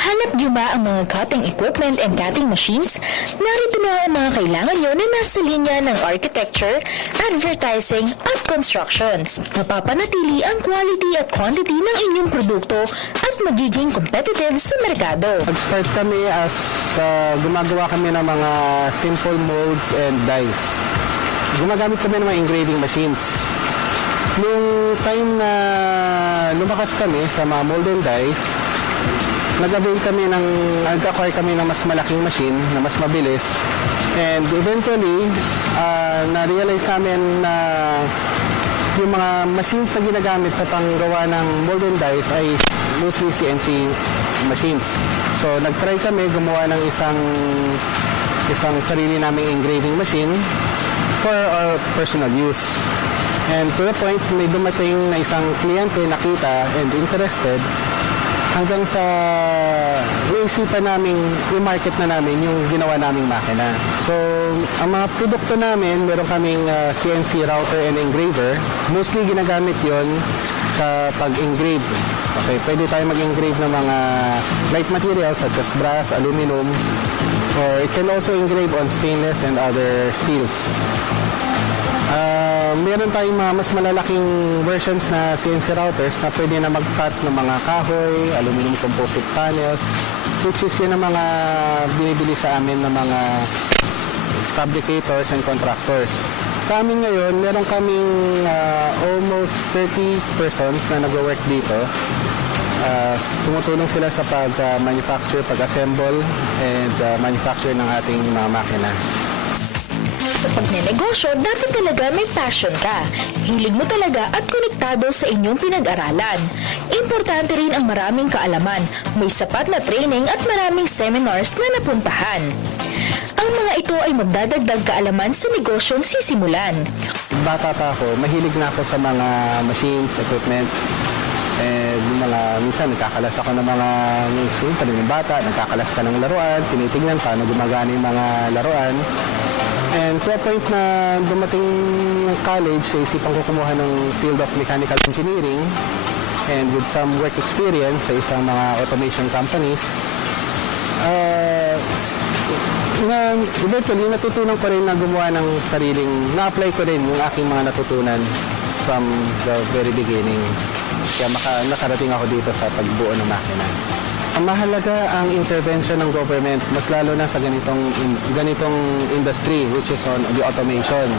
Hanap niyo ba ang mga cutting equipment and cutting machines? Narito na ang mga kailangan nyo na nasa linya ng architecture, advertising, at constructions. Mapapanatili ang quality at quantity ng inyong produkto at magiging competitive sa merkado. Nag-start kami as gumagawa kami ng mga simple molds and dies. Gumagamit kami ng mga engraving machines. Nung time na lumakas kami sa mga mold and dies, nag-acquire kami ng mas malaking machine na mas mabilis. And eventually, na-realize namin na yung mga machines na ginagamit sa panggawa ng mold and dies ay mostly CNC machines. So, nag-try kami gumawa ng isang sarili naming engraving machine for our personal use. And to the point, may dumating na isang kliyente nakita and interested hanggang sa naisipan namin i-market na namin yung ginawa naming makina. So, ang mga produkto namin, meron kaming CNC router and engraver. Mostly ginagamit yon sa pag-engrave. Okay, pwede tayo mag-engrave ng mga light materials such as brass, aluminum, or it can also engrave on stainless and other steels. Meron tayong mga mas malalaking versions na CNC routers na pwede na mag-cut ng mga kahoy, aluminum composite panels, which is yun ang mga binibili sa amin ng mga fabricators and contractors. Sa amin ngayon, meron kaming almost 30 persons na nag-work dito. Tumutulong sila sa pag-manufacture, pag-assemble, and manufacture ng ating mga makina. Sa pagnenegosyo, dapat talaga may passion ka. Hilig mo talaga at konektado sa inyong pinag-aralan. Importante rin ang maraming kaalaman, may sapat na training at maraming seminars na napuntahan. Ang mga ito ay magdadagdag kaalaman sa negosyong sisimulan. Bata pa ako, mahilig na ako sa mga machines, equipment. And minsan nagkakalas ako ng mga bata, nagkakalas ka ng laruan, tinitingnan paano gumagana yung mga laruan. And to a point na dumating ng college, sa isipan ko kumuha ng field of mechanical engineering and with some work experience sa isang mga automation companies. Eventually, natutunan ko rin na gumawa ng na-apply ko rin yung aking mga natutunan from the very beginning. Kaya nakarating ako dito sa pagbuo ng makina. Ang mahalaga ang intervention ng government, mas lalo na sa ganitong industry, which is on the automation.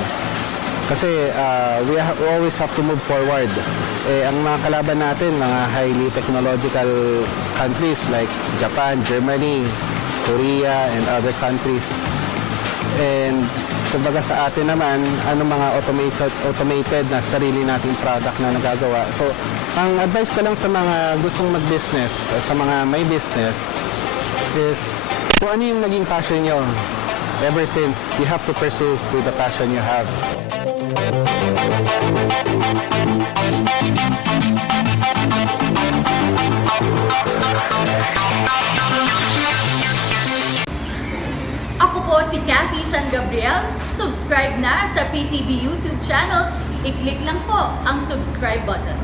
Kasi we always have to move forward. Ang mga kalaban natin, mga highly technological countries like Japan, Germany, Korea, and other countries. And kumbaga sa atin naman, mga automated na sarili nating product na nagagawa. So, ang advice ko lang sa mga gustong mag-business at sa mga may business is kung ano yung naging passion nyo ever since, you have to pursue with the passion you have. Ako po si Cathy San Gabriel. Subscribe na sa PTV YouTube channel. I-click lang po ang subscribe button.